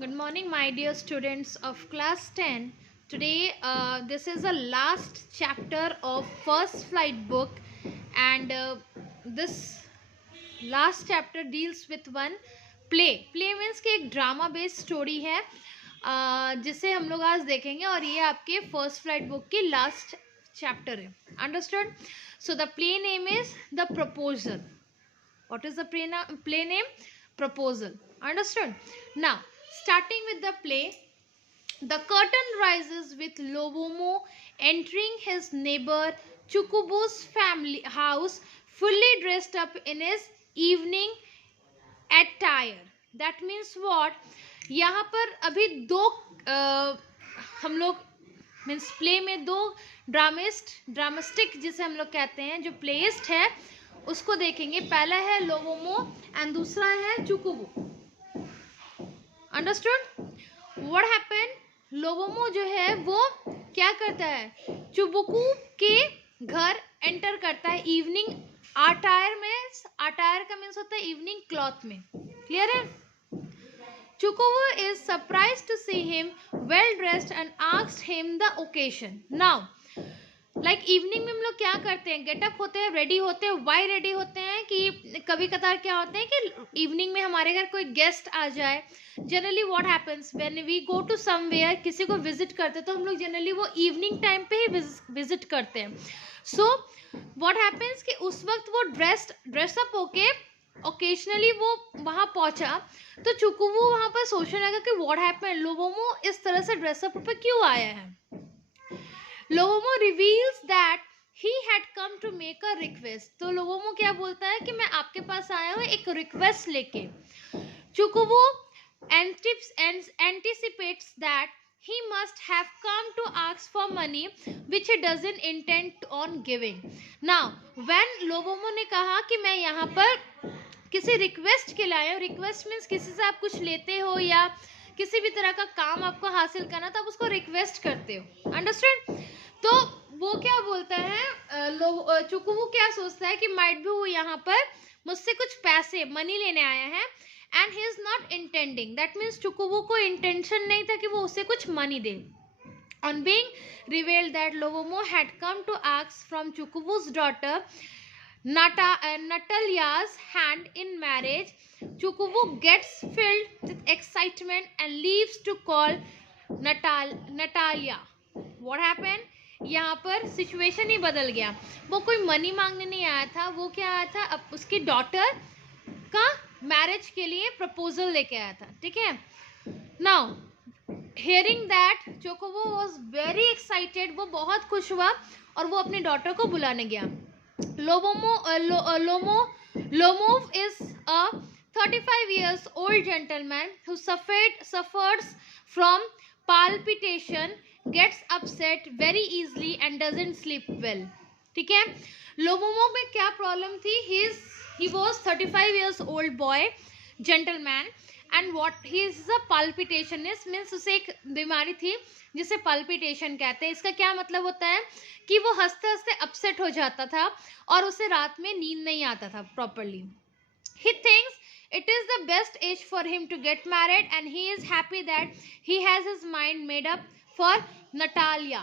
Good morning, my dear students of class 10. Today, this is the last chapter of First Flight book, and this last chapter deals with one play. Play means कि एक drama based story है जिसे हम लोग आज देखेंगे और ये आपके फर्स्ट फ्लाइट बुक की लास्ट चैप्टर है. Understood? So the play name is the proposal. What is the play name? Proposal. Understood? Now, starting with the play, the curtain rises with Lobomo entering his neighbor Chukubu's family house fully dressed up in his evening attire. That means what? यहाँ पर अभी दो हम लोग means play में दो drumstick जिसे हम लोग कहते हैं जो प्लेइस्ट है उसको देखेंगे. पहला है लोबोमो एंड दूसरा है चुकुबू. अंडरस्टूड? What happen? लोबोमो जो है वो क्या करता है, चुबुकू के घर एंटर करता है इवनिंग अटायर में. अटायर का मीन्स होता है इवनिंग क्लॉथ में. क्लियर है? चुकुबू is surprise to see him well dressed and asked him the occasion. Now like evening में हम लोग क्या करते हैं, गेटअप होते हैं, रेडी होते हैं. वाई रेडी होते हैं कि कभी कतार क्या होते हैं कि इवनिंग में हमारे घर कोई गेस्ट आ जाए. Generally what happens when we go to somewhere, किसी को विजिट करते हैं तो हम लोग जनरली वो इवनिंग टाइम पे ही विजिट करते हैं. सो व्हाट हैपेंस कि उस वक्त वो ड्रेसअप होके ओकेजनली वो वहाँ पहुंचा तो चुकुबू वहाँ पर सोचने लगा कि व्हाट हैपेंड, लोबोमो इस तरह से ड्रेसअप पे क्यों आया है. Lomov reveals that he had come to make a request. तो लोबोमो क्या बोलता है कि मैं आपके पास आया हूँ एक रिक्वेस्ट लेके. चुकुबू anticipates that he must have come to ask for money which he doesn't intend on giving. Now when लोबोमो ने कहा कि मैं यहाँ पर किसी रिक्वेस्ट के लिए आया हूँ, रिक्वेस्ट मीन्स किसी से आप कुछ लेते हो या किसी भी तरह का काम आपको हासिल करना तो आप उसको रिक्वेस्ट करते हो. अंडरस्टैंड? तो वो क्या बोलता है, चुकुबू क्या सोचता है कि माइट भी वो यहाँ पर मुझसे कुछ पैसे मनी लेने आया है and he is not intending. That means चुकुबू को इंटेंशन नहीं था कि वो उसे कुछ मनी दे. On being revealed that Lobomo had come to ask from Chukubu's daughter Natalya's hand in marriage, Chukubu gets filled with excitement and leaves to call Natalia. What happened? यहाँ पर सिचुएशन ही बदल गया. वो कोई मनी मांगने नहीं आया था, वो क्या आया था, अब उसकी डॉटर का मैरिज के लिए प्रपोजल लेके आया था. ठीक है? नाउ हियरिंग दैट चोकोबो वॉज वेरी एक्साइटेड. वो बहुत खुश हुआ और वो अपनी डॉटर को बुलाने गया. Lomov is a 35 years old gentleman who suffers from palpitation, gets upset very easily and doesn't sleep well. ठीक है? लोमोमो में क्या प्रॉब्लम थी? he was 35 years old boy gentleman and what he is a palpitationist means उसे एक बीमारी थी जिसे palpitation कहते हैं. इसका क्या मतलब होता है कि वो हंसते हंसते अपसेट हो जाता था और उसे रात में नींद नहीं आता था properly. He thinks it is the best age for him to get married and he is happy that he has his mind made up for Natalia.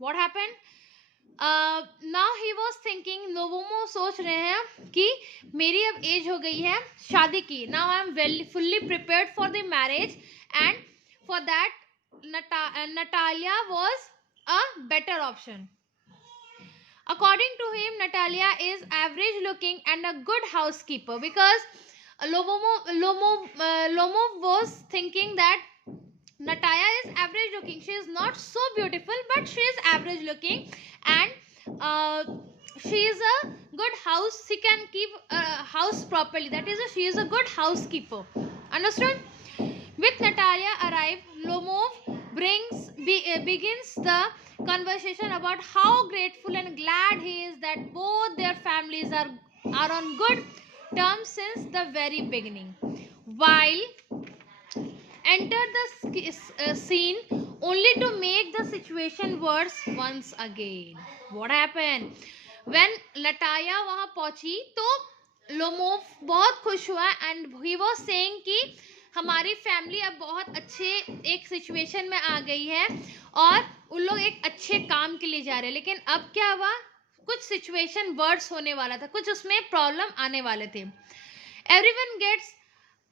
What happened? Now he was thinking, लोबोमो सोच रहे हैं कि मेरी अब as हो गई है शादी की. Now I am fully prepared for the marriage and for that Natalia was a better option. According to him, Natalia is average looking and a good housekeeper because Lomo was thinking that Natalia is average looking. She is not so beautiful, but she is average looking and she is a good house. She can keep a house properly. That is, she is a good housekeeper. Understood? With Natalia arrived, Lomov begins the conversation about how grateful and glad he is that both their families are on good terms since the very beginning. While enter the scene only to make the situation worse once again. What happened? When Natalia वहाँ पहुंची तो Lomov बहुत खुश हुआ and he was saying कि हमारी family अब बहुत अच्छे एक सिचुएशन में आ गई है और उन लोग एक अच्छे काम के लिए जा रहे हैं, लेकिन अब क्या हुआ, कुछ सिचुएशन वर्ड्स होने वाला था, कुछ उसमें प्रॉब्लम आने वाले थे. Everyone gets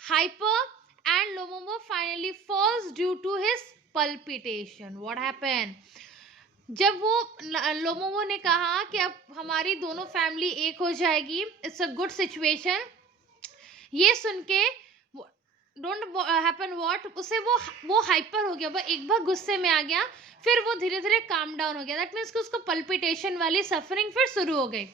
hyper and Lomov finally falls due to his palpitation. What happened? जब वो लोमोमो ने कहा कि अब हमारी दोनों फैमिली एक हो जाएगी, इट्स अ गुड सिचुएशन, ये सुन के डोंट हैपन व्हाट, उसे वो हाइपर हो गया, वो एक बार गुस्से में आ गया, फिर वो धीरे धीरे काम डाउन हो गया. दैट मीन्स कि उसको पल्पिटेशन वाली सफरिंग फिर शुरू हो गई.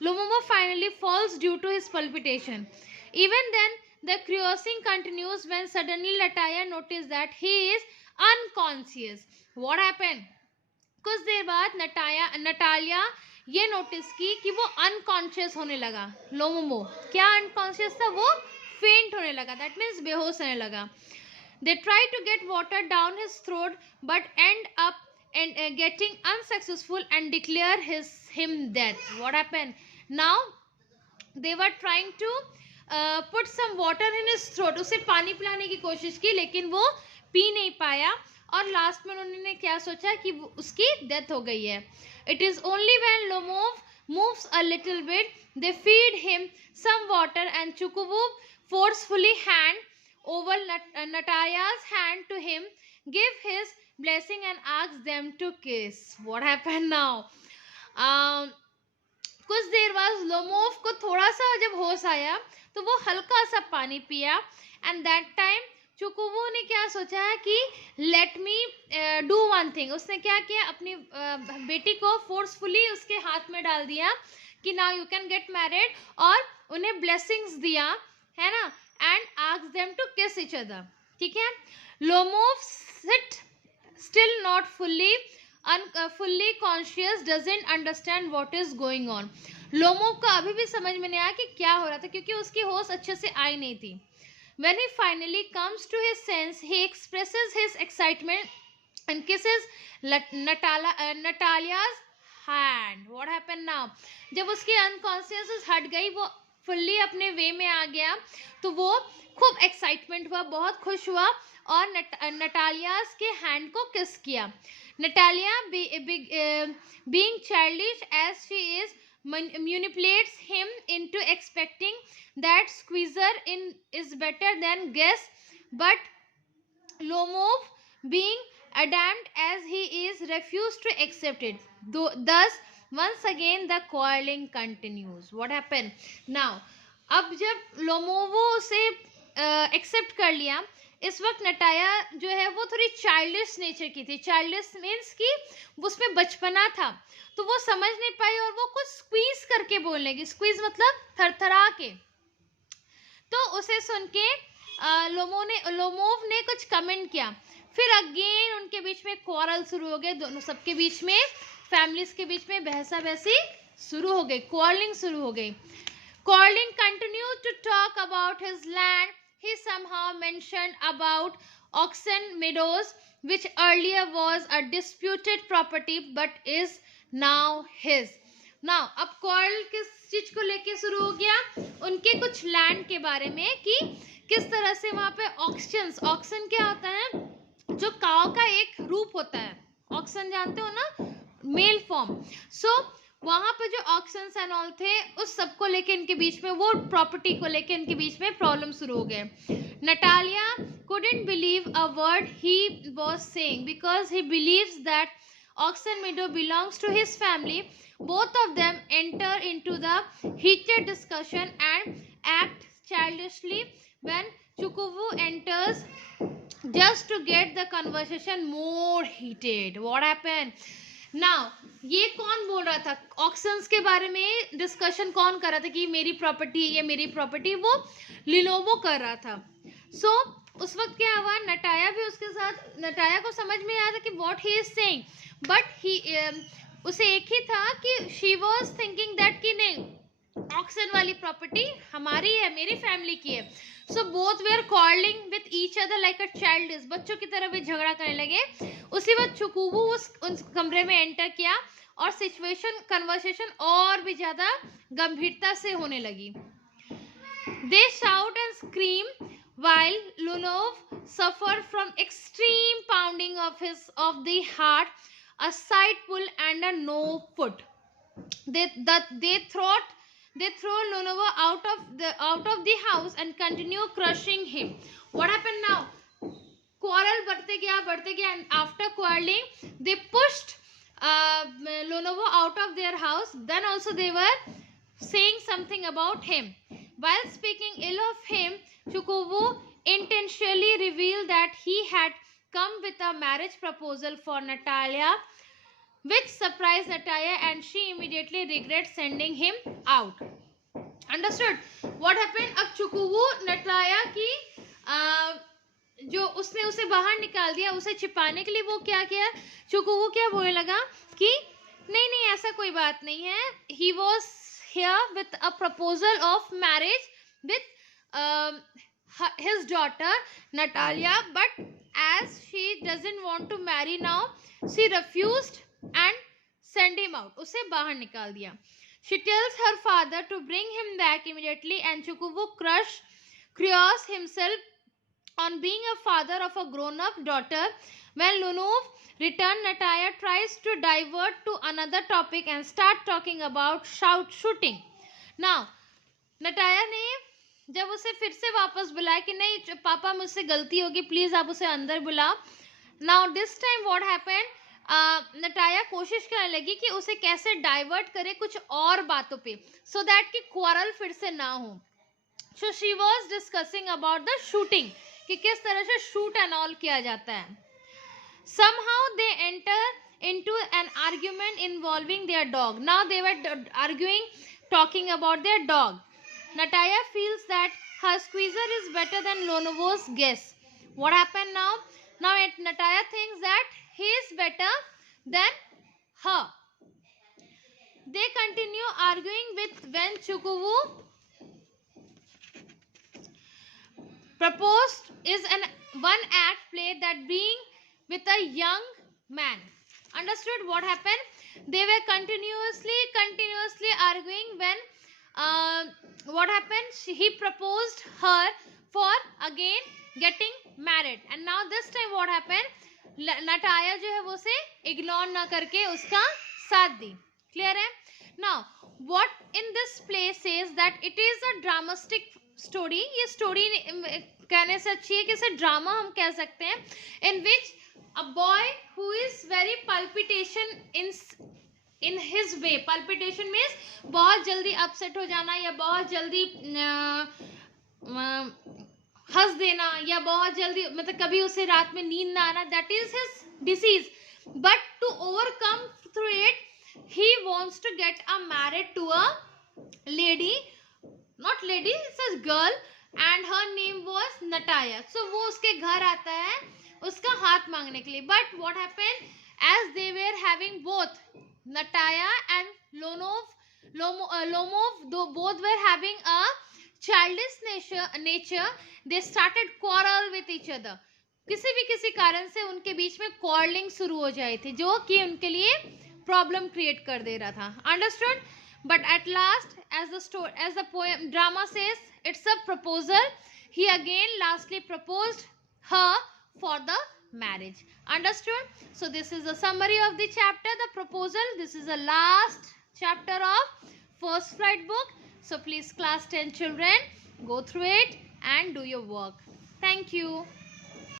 Lomov finally falls due to his palpitation. Even then the cruising continues when suddenly लटाया notice that he is unconscious. What happened? कुछ देर बाद नटालिया ये नोटिस की कि वो अनकॉन्शियस होने लगा. लोमोमो क्या अनकॉन्शियस था, वो फेंट होने लगा, दैट मीन्स बेहोश होने लगा. They try to get water down his throat but end up getting unsuccessful and declare him dead. What happened? Now they were trying to put some water in his throat. उसे पानी पिलाने की कोशिश की, लेकिन वो पी नहीं पाया और लास्ट में उन्होंने क्या सोचा कि उसकी डेथ हो गई है. It is only when Lomov moves a little bit they feed him some water and Chukubu forcefully hand over Natalia's hand to him, give his blessing and ask them to kiss. What happened now? कुछ देर बाद Lomov को थोड़ा सा जब होश आया तो वो हल्का सा पानी पिया, एंड दैट टाइम चुकुबू ने क्या सोचा है कि let me do one thing. उसने क्या किया, अपनी बेटी को फोर्सफुली उसके हाथ में डाल दिया कि now you can get married, और उन्हें ब्लेसिंग्स दिया, है ना, and ask them to kiss each other. ठीक है. Lomov sit still not fully conscious, doesn't understand what is going on. Lomov को अभी भी समझ में नहीं आया कि क्या हो रहा था, क्योंकि उसकी होश अच्छे से आई नहीं थी. When he finally comes to his sense, he expresses his excitement and kisses Natalia's hand. What happened now? जब उसकी अनकॉन्शियसनेस हट गई, वो फुल्ली अपने वे में आ गया, तो वो खूब एक्साइटमेंट हुआ, बहुत खुश हुआ और नटालियास के हैंड को किस किया. Natalia being childish as she is manipulates him into expecting that squeezer is better than guess, but Lomov being adamant as he is refused to accept it. Thus once again the quarreling continues. What happened now? अब जब लोमोवो उसे accept कर लिया, इस वक्त नटाया जो है वो थोड़ी चाइल्डिश नेचर की थी. चाइल्डिश मीन्स कि उसमें बचपना था, तो वो समझ नहीं पाई और वो कुछ स्क्वीज करके बोलने लगी. स्क्वीज मतलब थरथरा के. तो उसे सुन के लोमोव ने कुछ कमेंट किया. फिर अगेन उनके बीच में क्वारल शुरू हो गए, दोनों सबके बीच में, फैमिलीज के बीच में बहसा बहसी शुरू हो गई, क्वारलिंग शुरू हो गई. Quarreling continued to talk about his land. He somehow mentioned about Oxen Meadows, which earlier was a disputed property but is now his. Now, अब quarrel किस चीज को लेके शुरू हो गया, उनके कुछ लैंड के बारे में, कि किस तरह से वहां पे ऑक्शंस, ऑक्शन क्या होता है, जो काव का एक रूप होता है. ऑक्शन जानते हो ना, मेल फॉर्म. सो वहां पे जो ऑक्शंस एंड ऑल थे, उस सब को लेके इनके बीच में, वो प्रॉपर्टी को लेके इनके बीच में प्रॉब्लम शुरू हो गए. Natalia couldn't believe a word he was saying because he believes that Oxen Meadow belongs to his family. Both of them enter into the heated discussion and act childishly when Chukuvu enters just to get the conversation more heated. What happened? Now ये कौन बोल रहा था, auctions के बारे में discussion कौन कर रहा था कि मेरी प्रॉपर्टी, ये मेरी प्रॉपर्टी, वो लिलोवो कर रहा था. सो उस वक्त क्या हुआ, नटाया भी उसके साथ, नटाया को समझ में आया था कि what he is saying, but he उसे एक ही था कि शी वाज थिंकिंग दैट कि नहीं, ऑक्शन वाली प्रॉपर्टी हमारी है, मेरी फैमिली की है. So both they are quarrelling with each other like a child. बच्चों की तरह भी झगड़ा करने लगे. उसी वक्त चुकुबू उस कमरे में एंटर किया और सिचुएशन, कन्वर्सेशन और भी ज्यादा गंभीरता से होने लगी. They shout and scream While Lunov suffered from extreme pounding of the heart, a side pull, and a no foot. They throw Lunova out of the house and continue crushing him. What happened now? Quarrel बढ़ते गया, and after quarreling, they pushed Lunovo out of their house. Then also they were saying something about him. While speaking ill of him, Chukuvu intentionally revealed that he had come with a marriage proposal for Natalia, which surprised Natalia, and she immediately regrets sending him out. Understood? What happened? अब Chukuvu Natalia की जो उसने उसे बाहर निकाल दिया, उसे छिपाने के लिए वो क्या किया, चुकुवू क्या बोलने लगा कि नहीं नहीं ऐसा कोई बात नहीं है. He was here with a proposal of marriage with his daughter Natalia, but as she doesn't want to marry now, she refused and sent him out. उसे बाहर निकाल दिया. She tells her father to bring him back immediately, and Chukuvu curious himself on being a father of a grown-up daughter. When Lunov returned, Natalia tries to divert to another topic and start talking about shooting. Now, Natalia ने जब उसे फिर से वापस बुलाया कि नहीं पापा मुझसे गलती होगी, प्लीज आप उसे अंदर बुलाओ. Now this time what happened? नटाया कोशिश करने लगी कि उसे कैसे डाइवर्ट करे कुछ और बातों पे, so that कि क्वारल फिर से ना हो. So she was discussing about the shooting, कि किस तरह से शूट एंड ऑल किया जाता है. Somehow they enter into an argument involving their dog. Now they were arguing, talking about their dog. Natalia feels that her squeezer is better than Lunovo's guess. What happened now? Now Natalia thinks that he is better than her. They continue arguing with when Chukuvu proposed is one act played that being with a young man. Understood? What happened? They were continuously arguing when what happened? He proposed her for again getting married, and now this time what happened? नटाया जो है वो उसे ignore ना करके उसका साथ दी. Clear है? Now what in this play says that it is a dramatic story. ये स्टोरी कहने से अच्छी है कि इसे ड्रामा हम कह सकते हैं. In which a boy who is very palpitation in his way. Palpitation means बहुत जल्दी अपसेट हो जाना, या बहुत जल्दी हंस देना, या बहुत जल्दी मतलब कभी उसे रात में नींद ना आना. That is his disease. But to overcome through it, he wants to get married to a lady, not lady, it's a girl, and her name was Natalia. So वो उसके घर आता है उसका हाथ मांगने के लिए. But what happened? As they were having both Natalia and Lomov, though both were having a childish nature, they started quarrel with each other. किसी कारण से उनके बीच में quarreling शुरू हो जाई थी, जो कि उनके लिए प्रॉब्लम क्रिएट कर दे रहा था. Understood? But at last as the poem drama says, it's a proposal. He again lastly proposed her for the marriage. Understood? So this is a summary of the chapter, the proposal. This is the last chapter of First Flight book. So please class 10 children, go through it and do your work. Thank you.